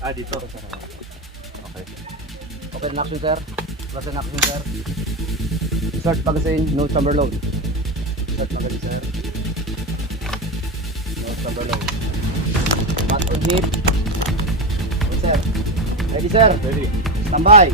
Ah, dito. Okay. Open action, sir. Plus an action, sir. Start magazine, no chamber load. Start magazine, sir. No chamber load. Mat on hip. Okay, sir. Ready, sir? Ready. Standby.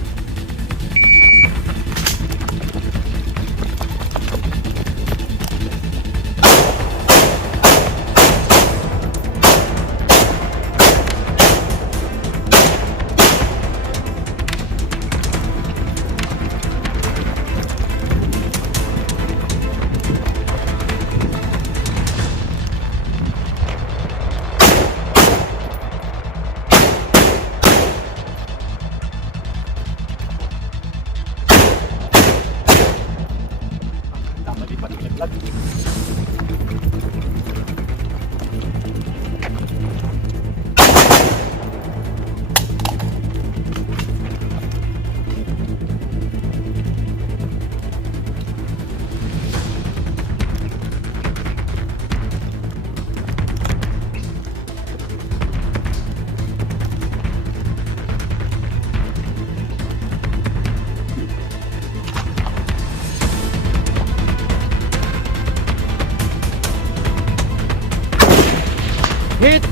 Hit!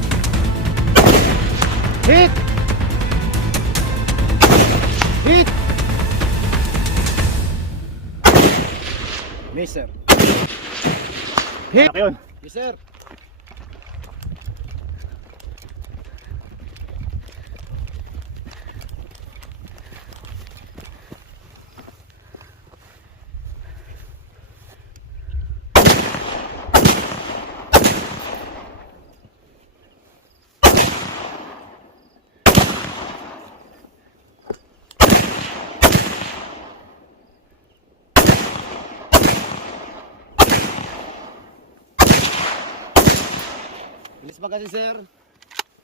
Hit! Hit! Miss, sir. Hit! Malaki yun. Yes, sir. Bilis magazine, sir.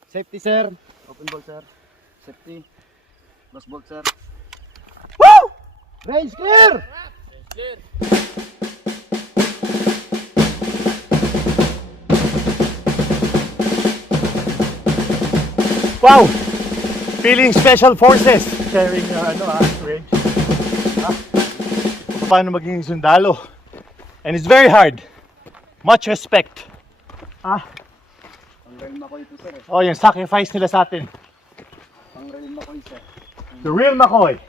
Safety, sir. Open bolt, sir. Safety. Close bolt, sir. Woo! Range clear! Wow! Feeling special forces. Sharing range. Paano maging sundalo. And it's very hard. Much respect. Ang real McCoy ito, sir. Oh, yung sacrifice nila sa atin. Ang real McCoy, sir. The real McCoy.